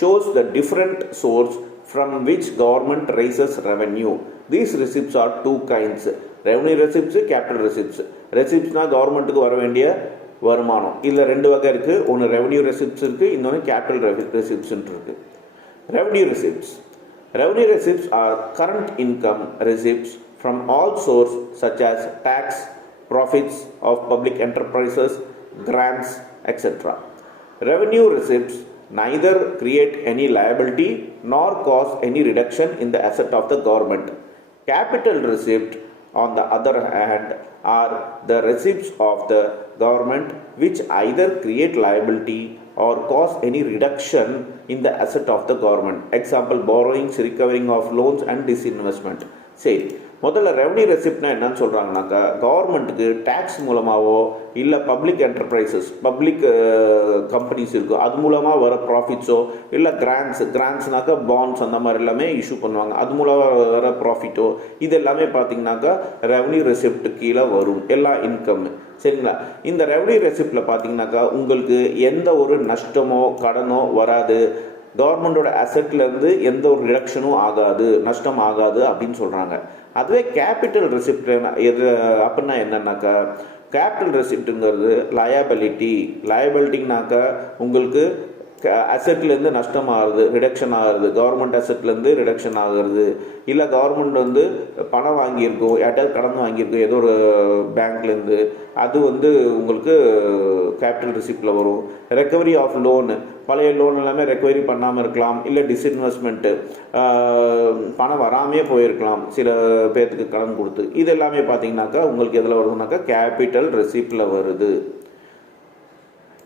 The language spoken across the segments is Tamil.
shows the different source from which government raises revenue. These receipts are two kinds: revenue receipts, capital receipts. Receiptsனா கவர்மெண்ட்டுக்கு வர வேண்டிய வருமானம். இதில் ரெண்டு வகை இருக்குது. ஒன்று ரெவன்யூ ரெசிப்ட்ஸ் இருக்குது, இன்னொன்று கேபிட்டல் ரெசிப்ட்ஸ்ன்னு இருக்குது. Revenue receipts. Revenue receipts are current income receipts from all sources such as tax, profits of public enterprises, grants, etc. Revenue receipts neither create any liability nor cause any reduction in the asset of the government. Capital receipt, on the other hand, are the receipts of the government which either create liability or cause any reduction in the asset of the government. Example, borrowings, recovering of loans and disinvestment. சரி, முதல்ல ரெவன்யூ ரெசிப்ட்னா என்னன்னு சொல்கிறாங்கனாக்கா, கவர்மெண்ட்டுக்கு டேக்ஸ் மூலமாகவோ இல்லை பப்ளிக் என்டர்பிரைசஸ், பப்ளிக் கம்பெனிஸ் இருக்கும், அது மூலமாக வர ப்ராஃபிட்ஸோ இல்லை கிராண்ட்ஸ்னாக்கா பாண்ட்ஸ் அந்த மாதிரி எல்லாமே இஷ்யூ பண்ணுவாங்க, அது மூலமாக வர ப்ராஃபிட்டோ இது எல்லாமே பார்த்தீங்கன்னாக்கா ரெவன்யூ ரெசிப்ட் கீழே வரும், எல்லா இன்கம். சரிங்களா? இந்த ரெவன்யூ ரெசிப்டில் பார்த்தீங்கன்னாக்கா உங்களுக்கு எந்த ஒரு நஷ்டமோ கடனோ வராது, கவர்மெண்டோட அசெட்லேருந்து எந்த ஒரு ரிடக்ஷனும் ஆகாது, நஷ்டம் ஆகாது அப்படின்னு சொல்கிறாங்க. அதுவே கேபிட்டல் ரெசிப்ட் எது அப்படின்னா என்னன்னாக்கா, கேபிட்டல் ரெசிப்ட்டுங்கிறது லயபிலிட்டினாக்கா உங்களுக்கு அசெட்லேருந்து நஷ்டம் ஆகுது, ரிடக்ஷன் ஆகுது, கவர்மெண்ட் அசெட்லேருந்து ரிடக்ஷன் ஆகுறது, இல்லை கவர்மெண்ட் வந்து பணம் வாங்கியிருக்கோம், யார்ட்டாவது கடன் வாங்கியிருக்கோம் ஏதோ ஒரு பேங்க்லேருந்து, அது வந்து உங்களுக்கு கேபிட்டல் ரிசிப்டில் வரும். ரெக்கவரி ஆஃப் லோனு, பழைய லோன் எல்லாமே ரெக்கவரி பண்ணாமல் இருக்கலாம், இல்லை டிஸ்இன்வெஸ்ட்மெண்ட்டு, பணம் வராமே போயிருக்கலாம் சில பேர்த்துக்கு கடன் கொடுத்து, இது எல்லாமே பார்த்தீங்கன்னாக்கா உங்களுக்கு எதில் வருதுனாக்கா கேபிட்டல் ரெசிப்டில் வருது.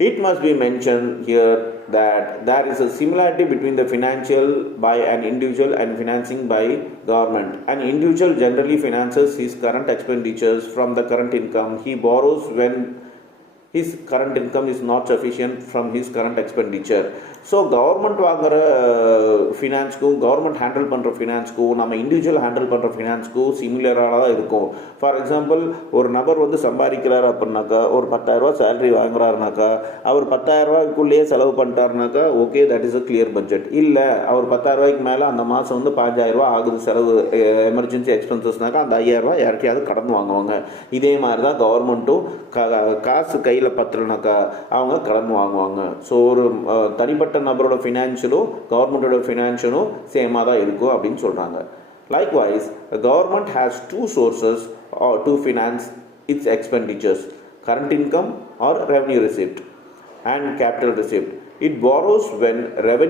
It must be mentioned here that there is a similarity between the financial by an individual and financing by government. An individual generally finances his current expenditures from the current income he borrows when his current income is not sufficient from his current expenditure. So government வாங்குகிற ஃபினான்ஸ்க்கும் கவர்மெண்ட் ஹேண்டில் பண்ணுற ஃபினான்ஸ்க்கும் நம்ம இண்டிவிஜுவல் ஹேண்டில் பண்ணுற ஃபினான்ஸ்க்கும் சிமிலராக தான் இருக்கும். ஃபார் எக்ஸாம்பிள், ஒரு நபர் வந்து சம்பாதிக்கிறார் அப்படின்னாக்கா, ஒரு 10,000 ரூபா சேலரி வாங்குறாருனாக்கா, அவர் 10,000 ரூபாய்க்குள்ளேயே செலவு பண்ணிட்டாருனாக்கா okay, that is a clear budget. இல்லை அவர் 10,000 ரூபாய்க்கு மேலே அந்த மாதம் வந்து 5,000 ரூபா ஆகுது செலவு, எமர்ஜென்சி எக்ஸ்பென்சஸ்னாக்கா அந்த 5,000 ரூபா யார்ட்டையாவது கடன் வாங்குவாங்க. இதே மாதிரி தான் கவர்மெண்ட்டும் காசு கையில் பத்தலைனாக்கா அவங்க கடன் வாங்குவாங்க. ஸோ ஒரு தனிப்பட்ட நபரோட ஃபினான்ஷியலும் கவர்மெண்டோட ஃபினான்ஷியலும் சேமாக தான் இருக்கும் அப்படின்னு சொல்கிறாங்க. Likewise, government has two sources to finance its expenditures: current income or revenue receipt and capital receipt. It borrows when revenue